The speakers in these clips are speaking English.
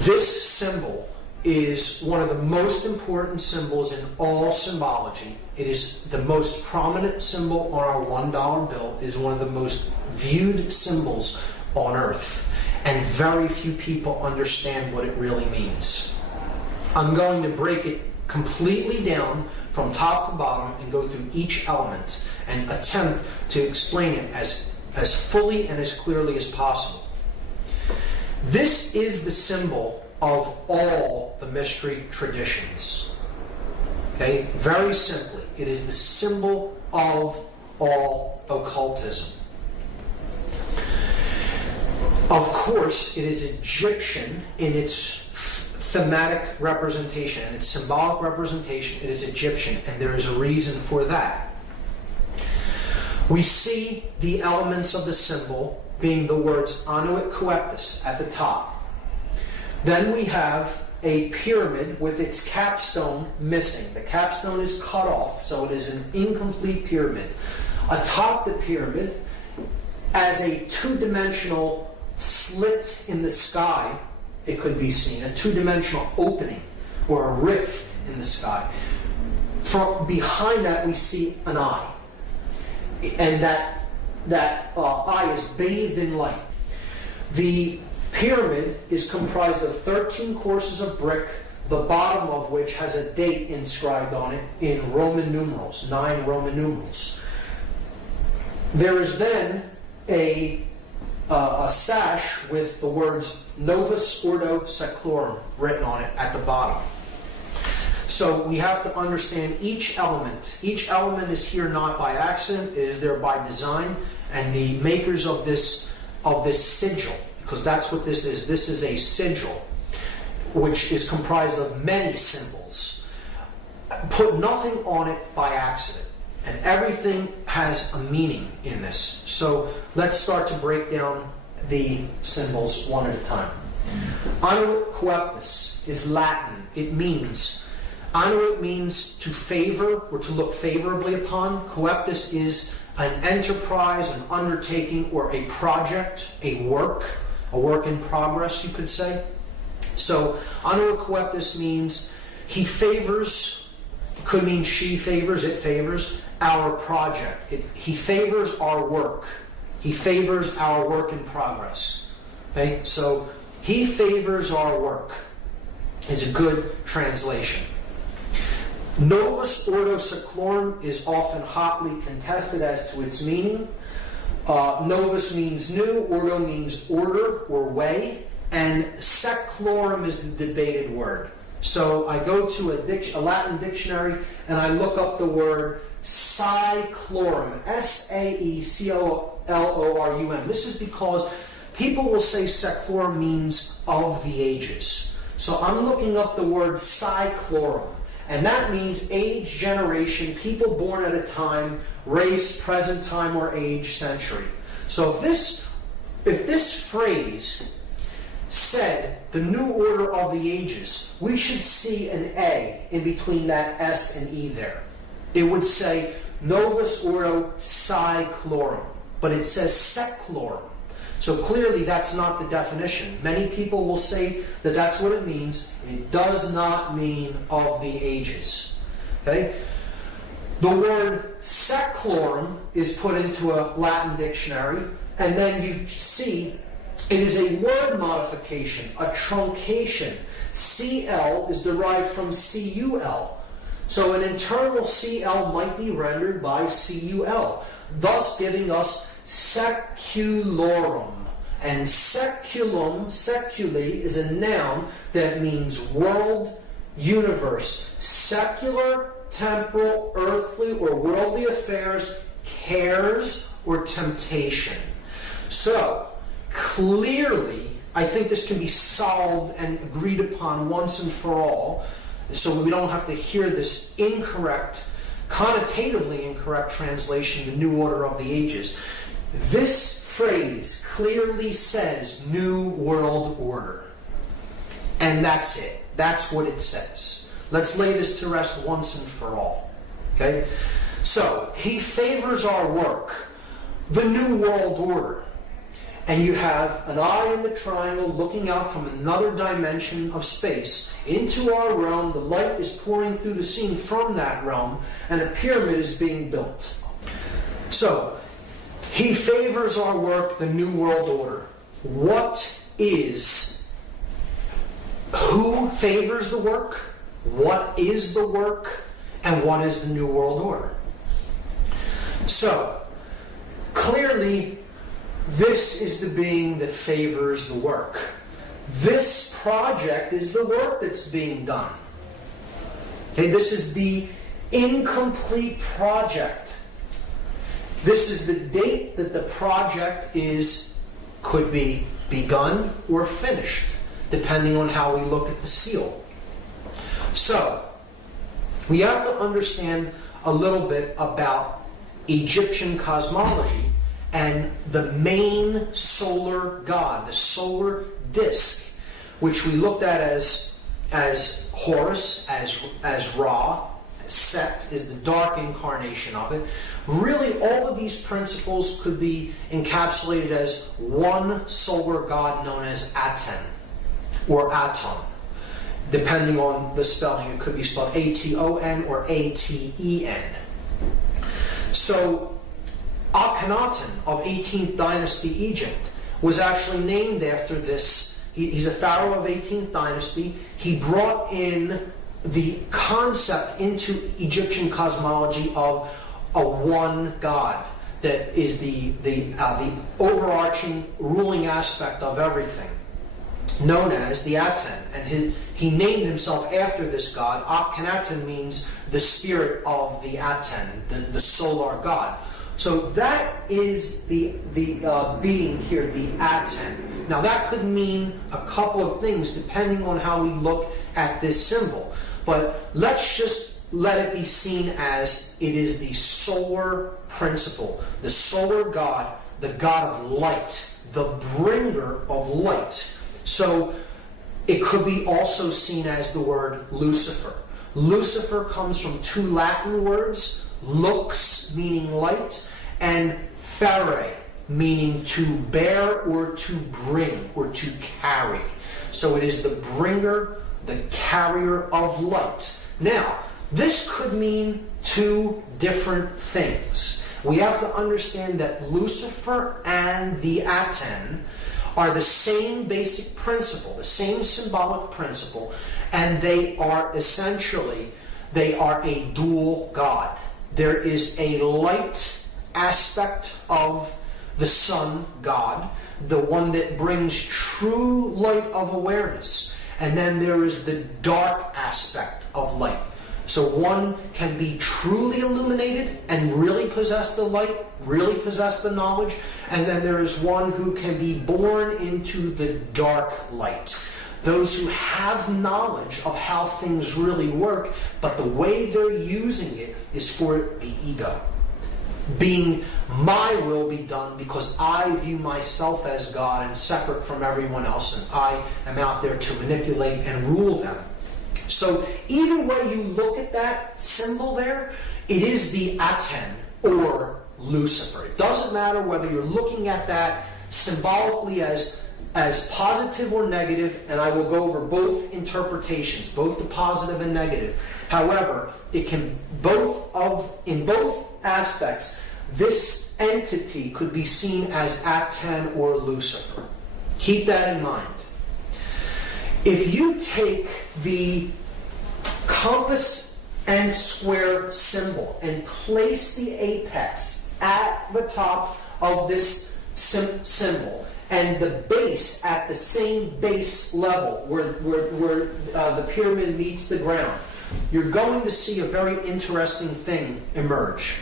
This symbol is one of the most important symbols in all symbology. It is the most prominent symbol on our $1 bill. It is one of the most viewed symbols on Earth. And very few people understand what it really means. I'm going to break it completely down from top to bottom and go through each element and attempt to explain it as fully and as clearly as possible. This is the symbol of all the mystery traditions. Okay? Very simply, it is the symbol of all occultism. Of course, it is Egyptian in its thematic representation and its symbolic representation. It is Egyptian, and there is a reason for that. We see the elements of the symbol being the words Anuit Coeptus at the top. Then we have a pyramid with its capstone missing. The capstone is cut off, so it is an incomplete pyramid. Atop the pyramid, as a two-dimensional slit in the sky, it could be seen, a two-dimensional opening or a rift in the sky. From behind that, we see an eye, and that eye is bathed in light. The pyramid is comprised of 13 courses of brick, the bottom of which has a date inscribed on it in Roman numerals, 9 Roman numerals. There is then a sash with the words Novus Ordo Seclorum written on it at the bottom. So we have to understand each element. Each element is here not by accident, it is there by design, and the makers of this sigil, because that's what this is. This is a sigil, which is comprised of many symbols. Put nothing on it by accident, and everything has a meaning in this. So let's start to break down the symbols one at a time. Anuit Coeptus is Latin. It means, Anuit means to favor or to look favorably upon. Coeptus is an enterprise, an undertaking, or a project, a work in progress, you could say. So, Anuit Coeptus means he favors, could mean she favors, it favors, our project. He favors our work. He favors our work in progress. Okay? So, he favors our work is a good translation. Novus Ordo Seclorum is often hotly contested as to its meaning. Novus means new, Ordo means order or way, and seclorum is the debated word. So I go to a Latin dictionary and I look up the word saeclorum, S-A-E-C-O-L-O-R-U-M. This is because people will say seclorum means of the ages. So I'm looking up the word saeclorum. And that means age, generation, people born at a time, race, present time, or age, century. So if this phrase said the new order of the ages, we should see an A in between that S and E there. It would say Novus Ordo Saeclorum, but it says Seclorum. So clearly that's not the definition. Many people will say that that's what it means. It does not mean of the ages. Okay? The word seclorum is put into a Latin dictionary, and then you see it is a word modification, a truncation. CL is derived from CUL. So an internal CL might be rendered by CUL, thus giving us seculorum. And seculum, seculi, is a noun that means world, universe. Secular, temporal, earthly, or worldly affairs, cares, or temptation. So, clearly, I think this can be solved and agreed upon once and for all, so we don't have to hear this incorrect, connotatively incorrect translation, the new order of the ages. This phrase clearly says New World Order. And that's it. That's what it says. Let's lay this to rest once and for all. Okay? So, he favors our work, the New World Order. and you have an eye in the triangle looking out from another dimension of space into our realm. The light is pouring through the scene from that realm, and a pyramid is being built. So, he favors our work, the New World Order. Who favors the work? What is the work? And what is the New World Order? So, clearly, this is the being that favors the work. This project is the work that's being done. Okay, this is the incomplete project. This is the date that the project could be begun or finished, depending on how we look at the seal. So, we have to understand a little bit about Egyptian cosmology and the main solar god, the solar disk, which we looked at as Horus, as Ra. Set is the dark incarnation of it. Really, all of these principles could be encapsulated as one solar god known as Aten, or Aton. Depending on the spelling, it could be spelled A-T-O-N or A-T-E-N. So, Akhenaten of 18th dynasty Egypt was actually named after this. He's a pharaoh of 18th dynasty. He brought in the concept into Egyptian cosmology of a one God that is the overarching ruling aspect of everything, known as the Aten. And he named himself after this god. Akhenaten means the spirit of the Aten, the solar god. So that is the being here, the Aten. Now that could mean a couple of things depending on how we look at this symbol. But let's just let it be seen as it is the solar principle, the solar god, the god of light, the bringer of light. So it could be also seen as the word Lucifer. Lucifer comes from two Latin words, lux meaning light, and fere meaning to bear or to bring or to carry. So it is the bringer, the carrier of light. Now, this could mean two different things. We have to understand that Lucifer and the Aten are the same basic principle, the same symbolic principle, and they are a dual god. There is a light aspect of the sun god, the one that brings true light of awareness. And then there is the dark aspect of light. So one can be truly illuminated and really possess the light, really possess the knowledge. And then there is one who can be born into the dark light. Those who have knowledge of how things really work, but the way they're using it is for the ego. Being my will be done because I view myself as God and separate from everyone else, and I am out there to manipulate and rule them. So either way you look at that symbol there, it is the Aten or Lucifer. It doesn't matter whether you're looking at that symbolically as positive or negative, and I will go over both interpretations, both the positive and negative. However, it can in both aspects, this entity could be seen as Aten or Lucifer. Keep that in mind. If you take the compass and square symbol and place the apex at the top of this symbol, and the base at the same base level where the pyramid meets the ground, you're going to see a very interesting thing emerge.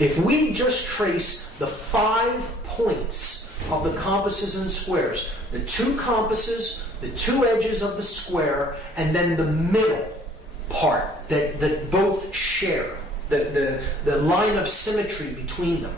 If we just trace the 5 points of the compasses and squares, the 2 compasses, the 2 edges of the square, and then the middle part that both share, the line of symmetry between them.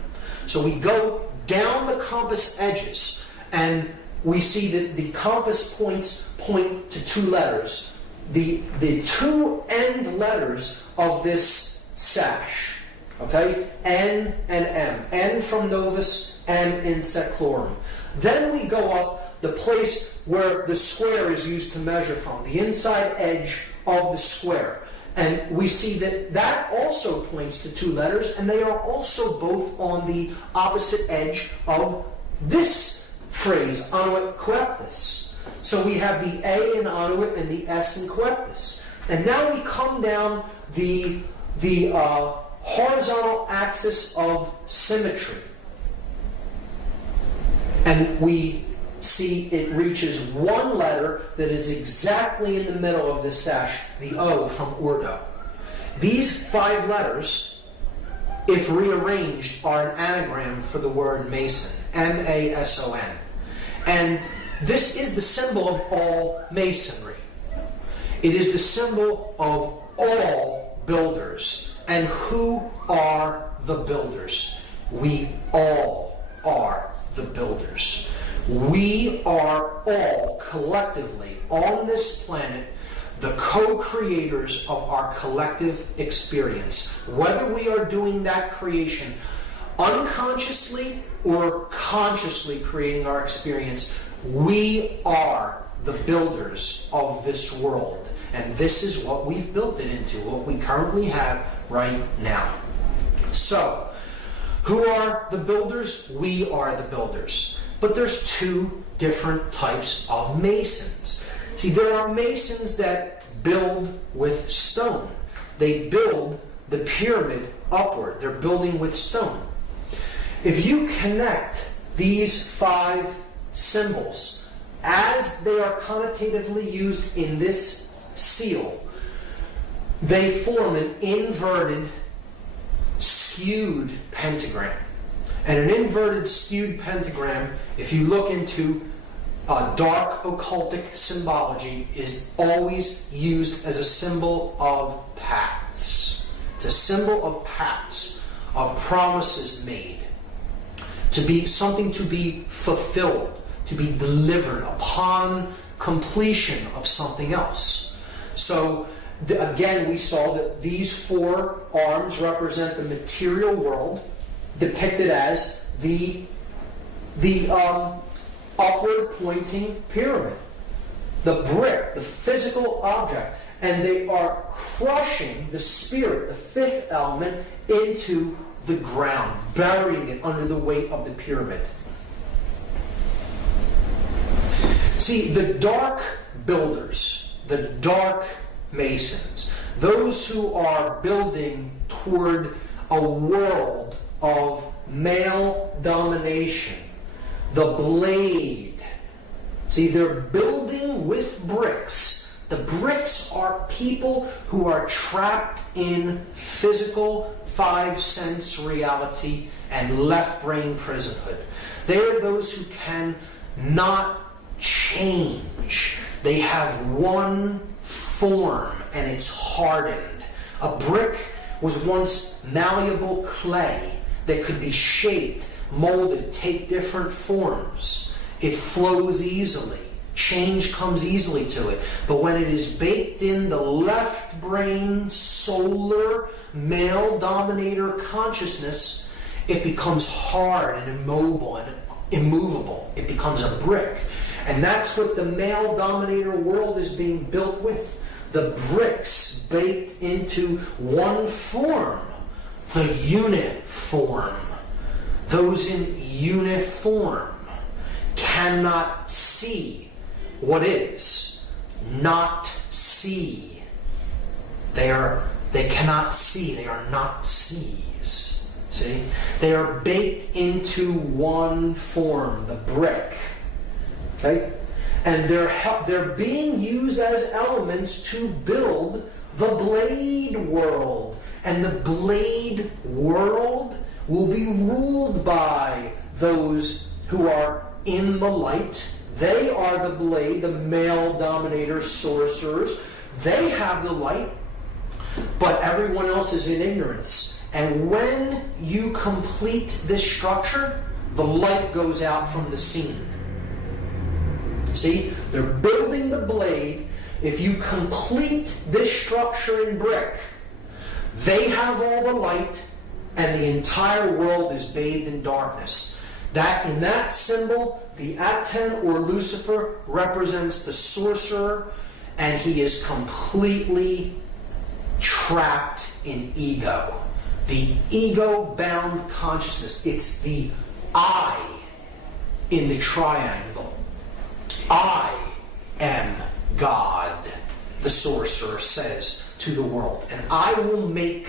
So we go down the compass edges, and we see that the compass points point to 2 letters. The 2 end letters of this sash Okay? N and M. N from novus, M in seclorum. Then we go up the place where the square is used to measure from, the inside edge of the square. And we see that that also points to two letters, and they are also both on the opposite edge of this phrase, annuit coeptus. So we have the A in annuit and the S in coeptus. And now we come down the horizontal axis of symmetry. And we see it reaches one letter that is exactly in the middle of this sash, the O from ordo. These 5 letters, if rearranged, are an anagram for the word mason, M-A-S-O-N. And this is the symbol of all masonry. It is the symbol of all builders. And who are the builders? We all are the builders. We are all collectively on this planet the co-creators of our collective experience. Whether we are doing that creation unconsciously or consciously creating our experience, we are the builders of this world. And this is what we've built it into, what we currently have right now. So, who are the builders? We are the builders. But there's 2 different types of masons. See, there are masons that build with stone. They build the pyramid upward. They're building with stone. If you connect these 5 symbols as they are connotatively used in this seal, they form an inverted, skewed pentagram. And an inverted, skewed pentagram, if you look into dark occultic symbology, is always used as a symbol of pacts. It's a symbol of pacts, of promises made, to be something to be fulfilled, to be delivered upon completion of something else. So again, we saw that these 4 arms represent the material world, depicted as the upward pointing pyramid, the brick, the physical object, and they are crushing the spirit, the 5th element, into the ground, burying it under the weight of the pyramid. See, the dark builders, the dark masons, those who are building toward a world of male domination, the blade. See, they're building with bricks. The bricks are people who are trapped in physical 5-sense reality and left brain prisonhood. They are those who can not change. They have one form and it's hardened. A brick was once malleable clay that could be shaped, molded, take different forms. It flows easily. Change comes easily to it. But when it is baked in the left brain, solar, male dominator consciousness, it becomes hard and immobile and immovable. It becomes a brick. And that's what the male dominator world is being built with. The bricks baked into one form. The unit form. Those in uniform cannot see what is. Not see. They cannot see. They are not sees. See? They are baked into one form, the brick. Okay? And they're being used as elements to build the blade world. And the blade world will be ruled by those who are in the light. They are the blade, the male dominator sorcerers. They have the light, but everyone else is in ignorance. And when you complete this structure, the light goes out from the scene. See, they're building the blade. If you complete this structure in brick, they have all the light, and the entire world is bathed in darkness. That in that symbol, the Aten or Lucifer represents the sorcerer, and he is completely trapped in ego. The ego-bound consciousness. It's the I in the triangle. I am God, the sorcerer says to the world. And I will make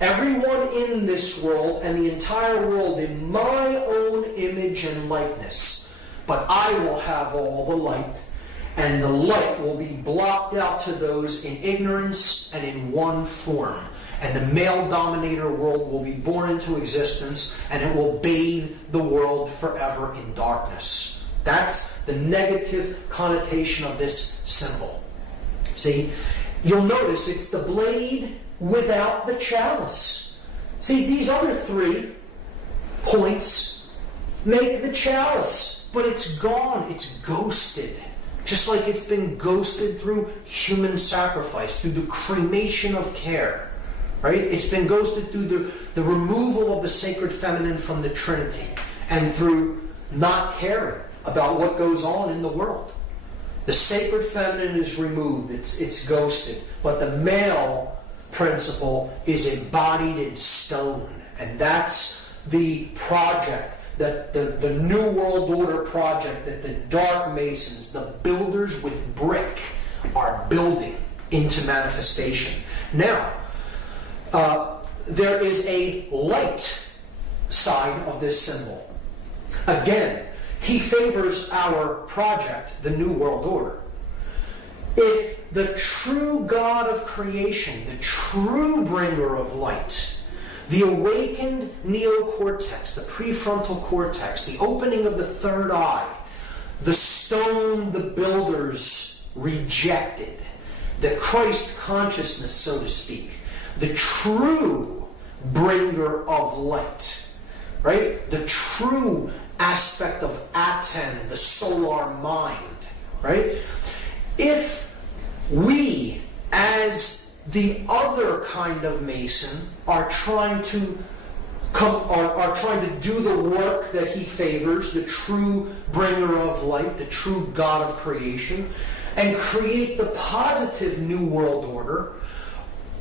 everyone in this world and the entire world in my own image and likeness. But I will have all the light, and the light will be blocked out to those in ignorance and in one form. And the male dominator world will be born into existence, and it will bathe the world forever in darkness. That's the negative connotation of this symbol. See, you'll notice it's the blade without the chalice. See, these other 3 points make the chalice, but it's gone, it's ghosted. Just like it's been ghosted through human sacrifice, through the cremation of care. Right? It's been ghosted through the removal of the sacred feminine from the Trinity, and through not caring about what goes on in the world. The sacred feminine is removed, it's ghosted, but the male principle is embodied in stone. And that's the project, that the New World Order project that the Dark Masons, the builders with brick, are building into manifestation. Now, there is a light side of this symbol. Again, he favors our project, the New World Order. If the true God of creation, the true bringer of light, the awakened neocortex, the prefrontal cortex, the opening of the third eye, the stone the builders rejected, the Christ consciousness, so to speak, the true bringer of light, right? The true aspect of Aten, the solar mind, right? If we, as the other kind of Mason, are trying to do the work that he favors, the true bringer of light, the true God of creation, and create the positive New World Order,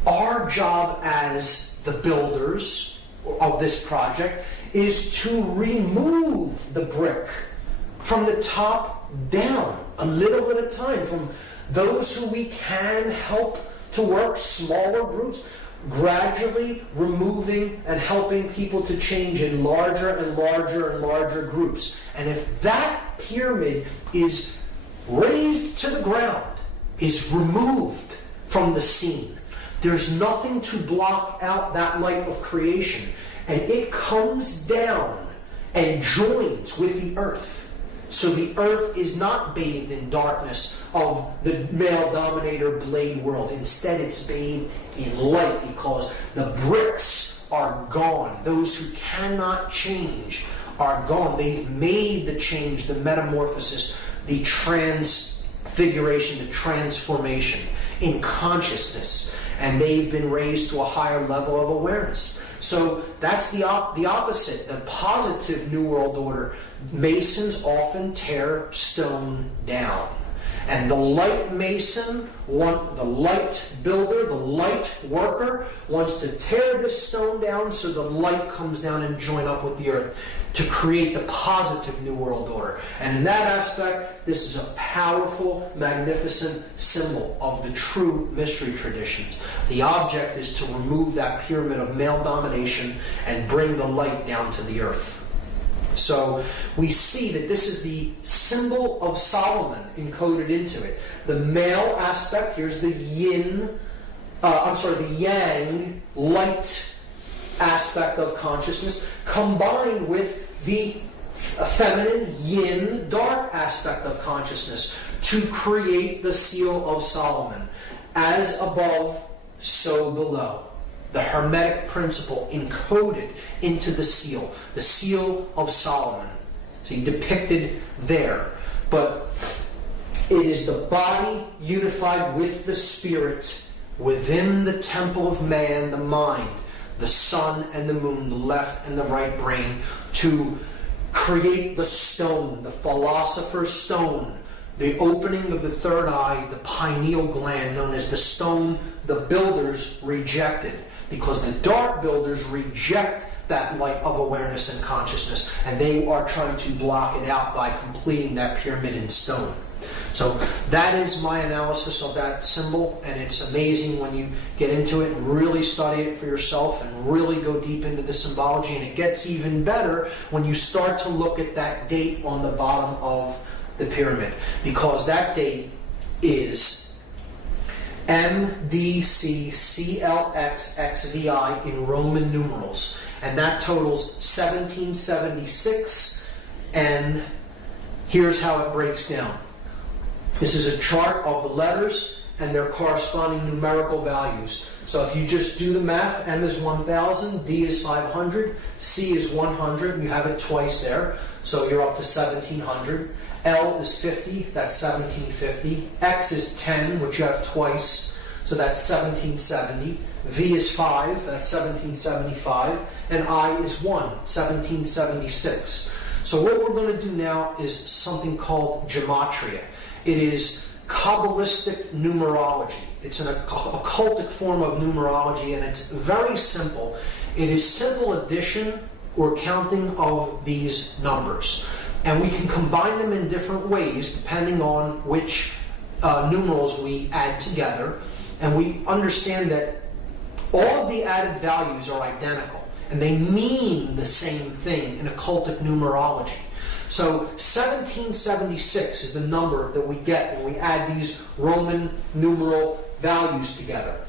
our job as the builders of this project is to remove the brick from the top down, a little at a time, from those who we can help to work, smaller groups, gradually removing and helping people to change in larger and larger and larger groups. And if that pyramid is razed to the ground, is removed from the scene, there's nothing to block out that light of creation. And it comes down and joins with the earth. So the earth is not bathed in darkness of the male dominator blade world. Instead, it's bathed in light because the bricks are gone. Those who cannot change are gone. They've made the change, the metamorphosis, the transfiguration, the transformation in consciousness. And they've been raised to a higher level of awareness. So that's the opposite, the positive New World Order. Masons often tear stone down. And the light mason, the light builder, the light worker, wants to tear this stone down so the light comes down and join up with the earth to create the positive New World Order. And in that aspect, this is a powerful, magnificent symbol of the true mystery traditions. The object is to remove that pyramid of male domination and bring the light down to the earth. So we see that this is the symbol of Solomon encoded into it. The male aspect, here's the the yang, light aspect of consciousness, combined with the feminine yin, dark aspect of consciousness to create the seal of Solomon. As above, so below. The Hermetic principle encoded into the seal of Solomon. See, depicted there. But it is the body unified with the spirit within the temple of man, the mind. the sun and the moon, the left and the right brain, to create the stone, the philosopher's stone, the opening of the third eye, the pineal gland, known as the stone the builders rejected, because the dark builders reject that light of awareness and consciousness, and they are trying to block it out by completing that pyramid in stone. So that is my analysis of that symbol, and it's amazing when you get into it and really study it for yourself and really go deep into the symbology, and it gets even better when you start to look at that date on the bottom of the pyramid, because that date is MDCCLXXVI in Roman numerals, and that totals 1776, and here's how it breaks down. This is a chart of the letters and their corresponding numerical values. So if you just do the math, M is 1000, D is 500, C is 100, and you have it twice there, so you're up to 1700. L is 50, that's 1750. X is 10, which you have twice, so that's 1770. V is 5, that's 1775. And I is 1, 1776. So what we're going to do now is something called gematria. It is Kabbalistic numerology. It's an occultic form of numerology, and it's very simple. It is simple addition or counting of these numbers. And we can combine them in different ways depending on which numerals we add together. And we understand that all of the added values are identical, and they mean the same thing in occultic numerology. So 1776 is the number that we get when we add these Roman numeral values together.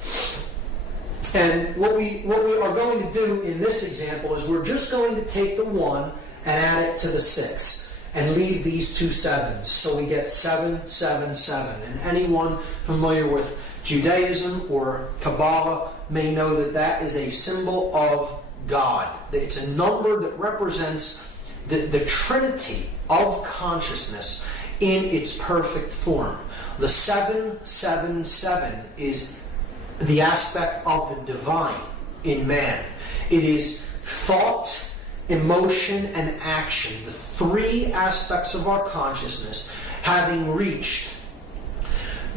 And what we are going to do in this example is we're just going to take the 1 and add it to the 6 and leave these two 7s. So we get 777. And anyone familiar with Judaism or Kabbalah may know that that is a symbol of God. It's a number that represents the trinity of consciousness in its perfect form. The 777 is the aspect of the divine in man. It is thought, emotion, and action, the three aspects of our consciousness, having reached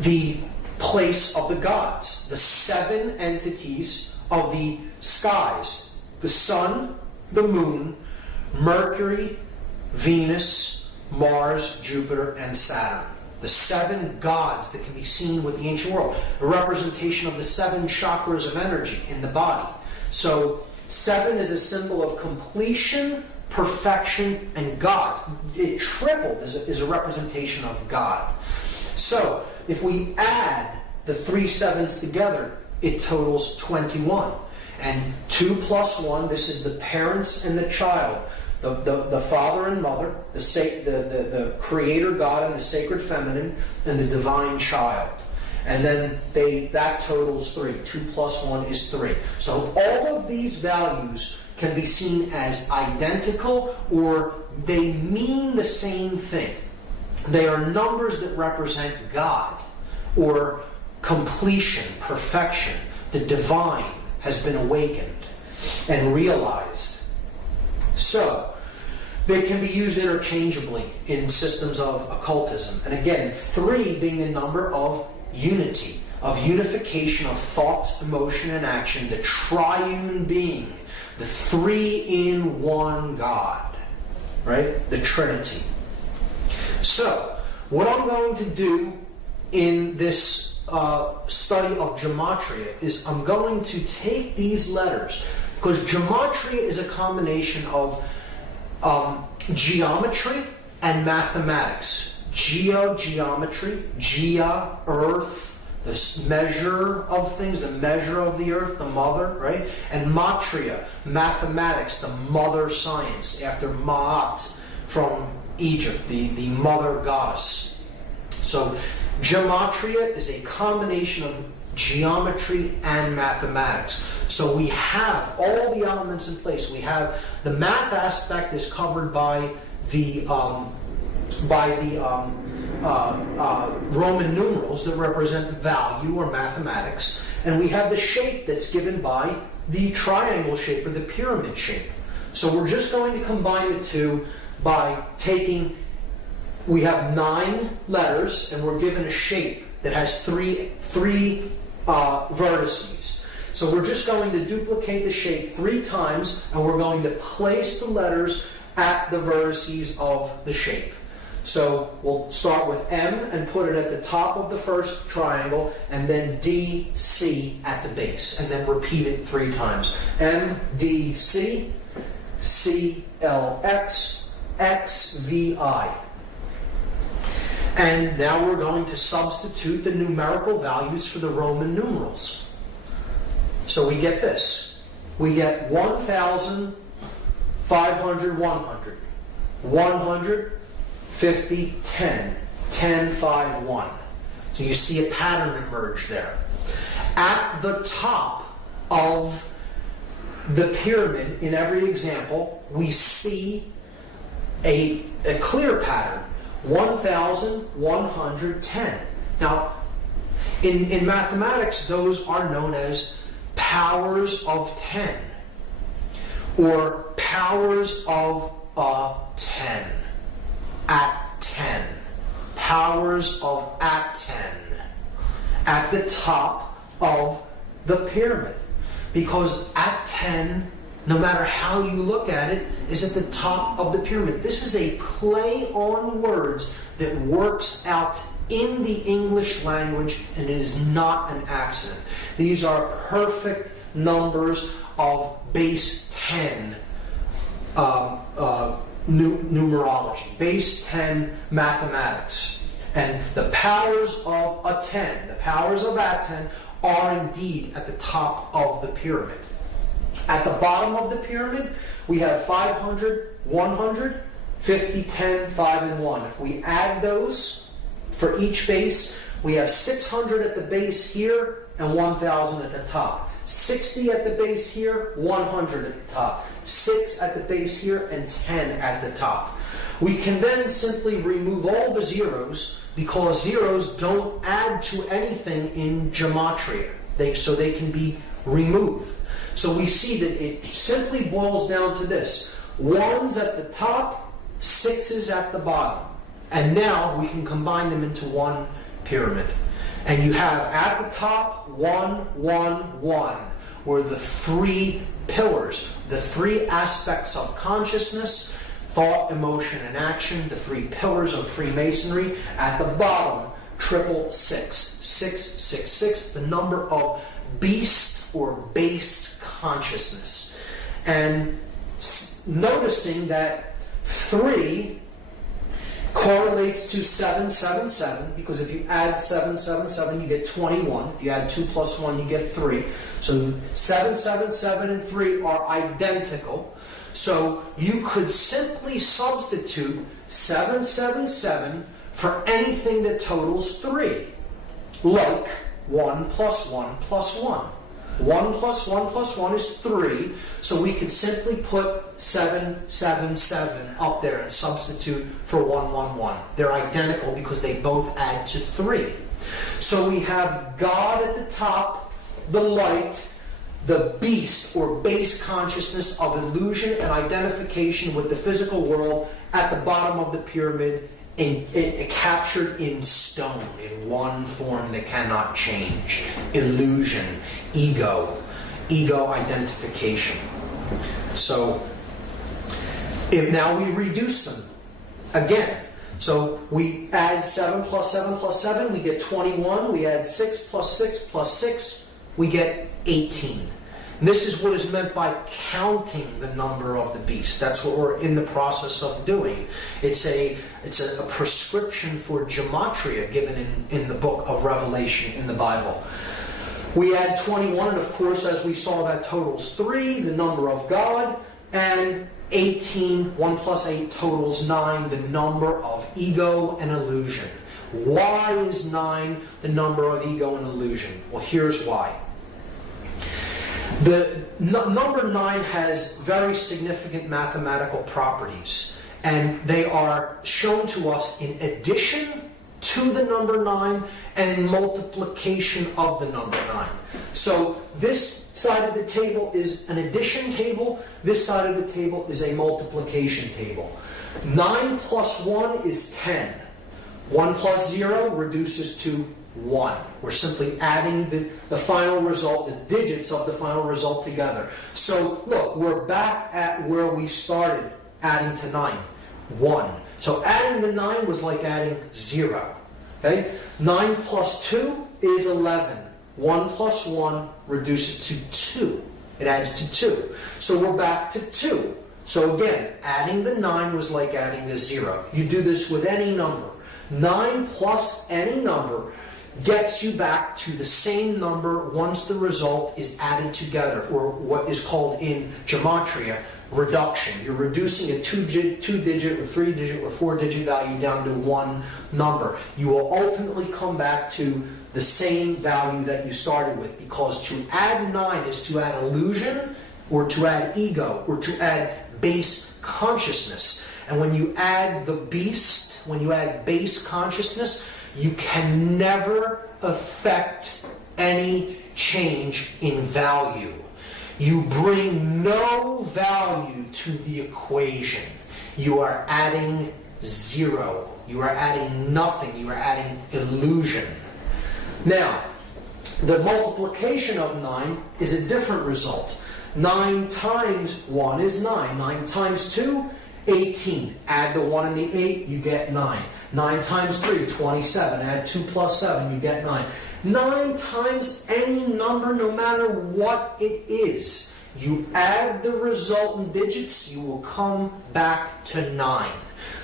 the place of the gods, the 7 entities of the skies, the sun, the moon, Mercury, Venus, Mars, Jupiter, and Saturn. The 7 gods that can be seen with the ancient world. A representation of the 7 chakras of energy in the body. So 7 is a symbol of completion, perfection, and God. It tripled is a representation of God. So if we add the 3 7s together, it totals 21. And 2 plus 1, this is the parents and the child. The father and mother, the creator God and the sacred feminine, and the divine child. And then that totals 3. 2 plus 1 is 3. So all of these values can be seen as identical, or they mean the same thing. They are numbers that represent God, or completion, perfection. The divine has been awakened and realized. So they can be used interchangeably in systems of occultism. And again, 3 being a number of unity, of unification of thought, emotion, and action, the triune being, the 3-in-1 God, right? The Trinity. So, what I'm going to do in this study of gematria is I'm going to take these letters, because gematria is a combination of geometry and mathematics. Geometry, earth, the measure of things, the measure of the earth, the mother, right? And matria, mathematics, the mother science, after Ma'at from Egypt, the mother goddess. So gematria is a combination of geometry and mathematics. So we have all the elements in place. We have the math aspect is covered by the Roman numerals that represent value or mathematics, and we have the shape that's given by the triangle shape or the pyramid shape. So we're just going to combine the two by taking, we have 9 letters and we're given a shape that has three vertices. So we're just going to duplicate the shape 3 times and we're going to place the letters at the vertices of the shape. So we'll start with M and put it at the top of the first triangle, and then D, C at the base, and then repeat it 3 times. M, D, C, C, L, X, X, V, I. And now we're going to substitute the numerical values for the Roman numerals. So we get this. We get 1,000, 500, 100. 100, 50, 10. 10, 5, 1. So you see a pattern emerge there. At the top of the pyramid, in every example, we see a clear pattern. 1,110. Now, in mathematics, those are known as powers of 10, or powers of 10, at 10, powers of at 10, at the top of the pyramid. Because at 10, no matter how you look at it, is at the top of the pyramid. This is a play on words that works out in the English language, and it is not an accident. These are perfect numbers of base 10 numerology, base 10 mathematics. And the powers of a 10, the powers of at 10, are indeed at the top of the pyramid. At the bottom of the pyramid, we have 500, 100, 50, 10, 5, and 1. If we add those for each base, we have 600 at the base here and 1,000 at the top. 60 at the base here, 100 at the top. 6 at the base here, and 10 at the top. We can then simply remove all the zeros, because zeros don't add to anything in gematria. So they can be removed. So we see that it simply boils down to this. 1's at the top, 6's at the bottom. And now we can combine them into one pyramid. And you have at the top 1, 1, 1, where the 3 pillars, the 3 aspects of consciousness, thought, emotion, and action, the 3 pillars of Freemasonry. At the bottom, 666. 666, the number of beast or base consciousness. And noticing that 3 correlates to 777, because if you add 777, you get 21. If you add 2 plus 1, you get 3. So 777 and 3 are identical. So you could simply substitute 777 for anything that totals 3. Like 1 plus 1 plus 1. 1 plus 1 plus 1 is 3, so we could simply put 777 up there and substitute for 111. They're identical because they both add to 3. So we have God at the top, the light, the beast or base consciousness of illusion and identification with the physical world at the bottom of the pyramid, captured in stone, in one form that cannot change. Illusion, ego identification. So, if now we reduce them again. So we add 7 plus 7 plus 7, we get 21. We add 6 plus 6 plus 6, we get 18. And this is what is meant by counting the number of the beast. That's what we're in the process of doing. It's a prescription for gematria given in the book of Revelation in the Bible. We add 21, and of course, as we saw, that totals 3, the number of God, and 18, 1 plus 8 totals 9, the number of ego and illusion. Why is 9 the number of ego and illusion? Well, here's why. The number 9 has very significant mathematical properties, and they are shown to us in addition to the number 9 and in multiplication of the number 9. So this side of the table is an addition table. This side of the table is a multiplication table. 9 plus 1 is 10. 1 plus 0 reduces to 1. We're simply adding the final result, the digits of the final result together. So look, we're back at where we started adding to 9. 1. So adding the 9 was like adding 0. Okay? 9 plus 2 is 11. 1 plus 1 reduces to 2. It adds to 2. So we're back to 2. So again, adding the 9 was like adding a 0. You do this with any number. 9 plus any number gets you back to the same number once the result is added together, or what is called in gematria reduction. You're reducing a 2-digit or 3-digit or 4-digit value down to one number. You will ultimately come back to the same value that you started with, because to add 9 is to add illusion, or to add ego, or to add base consciousness. And when you add the beast, when you add base consciousness, you can never affect any change in value. You bring no value to the equation. You are adding 0. You are adding nothing. You are adding illusion. Now, the multiplication of 9 is a different result. 9 times 1 is 9. 9 times 2, 18. Add the 1 and the 8, you get 9. 9 times 3, 27. Add 2 plus 7, you get 9. 9 times any number, no matter what it is. You add the resultant digits, you will come back to 9.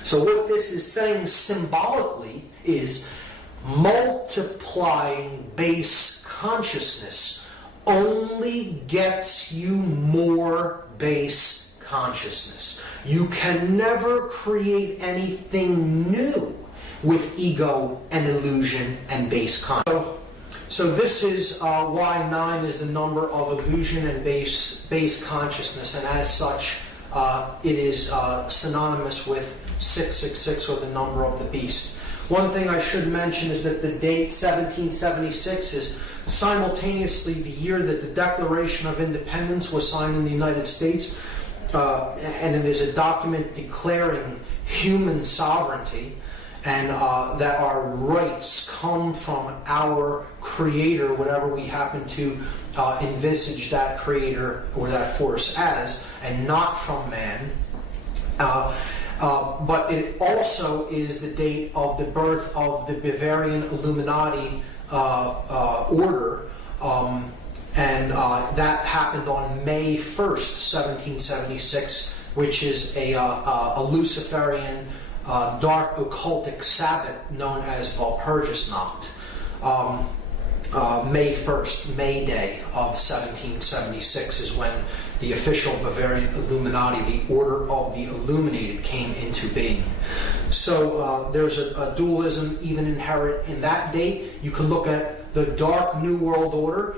So what this is saying symbolically is multiplying base consciousness only gets you more base consciousness. You can never create anything new with ego and illusion and base consciousness. So this is why 9 is the number of illusion and base consciousness, and as such, it is synonymous with 666, or the number of the beast. One thing I should mention is that the date 1776 is simultaneously the year that the Declaration of Independence was signed in the United States, and it is a document declaring human sovereignty, and that our rights come from our Creator, whatever we happen to envisage that Creator or that force as, and not from man. But it also is the date of the birth of the Bavarian Illuminati order, and that happened on May 1st, 1776, which is a Luciferian dark occultic Sabbath known as Walpurgisnacht. May 1st, May Day of 1776 is when the official Bavarian Illuminati, the Order of the Illuminated, came into being. So there's a dualism even inherent in that date. You can look at the Dark New World Order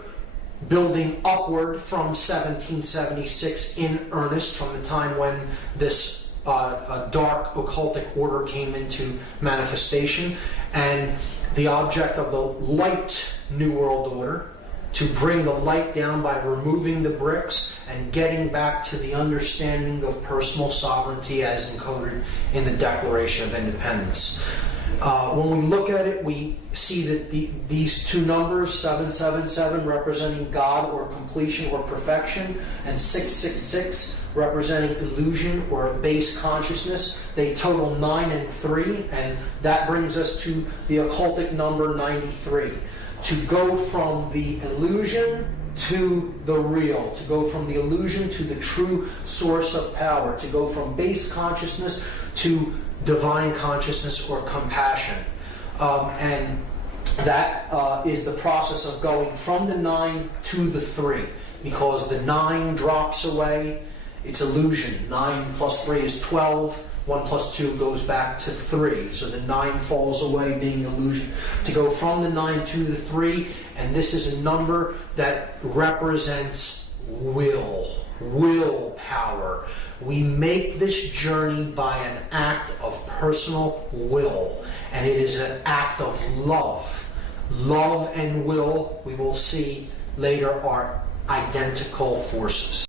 building upward from 1776 in earnest, from the time when this dark occultic order came into manifestation, and the object of the light New World Order to bring the light down by removing the bricks and getting back to the understanding of personal sovereignty as encoded in the Declaration of Independence. When we look at it, we see that these two numbers, 777 representing God or completion or perfection, and 666 representing illusion or base consciousness, they total 9 and 3, and that brings us to the occultic number 93. To go from the illusion to the real, to go from the illusion to the true source of power, to go from base consciousness to divine consciousness or compassion. And that is the process of going from the 9 to the 3, because the 9 drops away, it's illusion. 9 plus 3 is 12. 1 plus 2 goes back to 3. So the 9 falls away, being illusion. To go from the 9 to the 3, and this is a number that represents willpower. We make this journey by an act of personal will, and it is an act of love. Love and will, we will see later, are identical forces.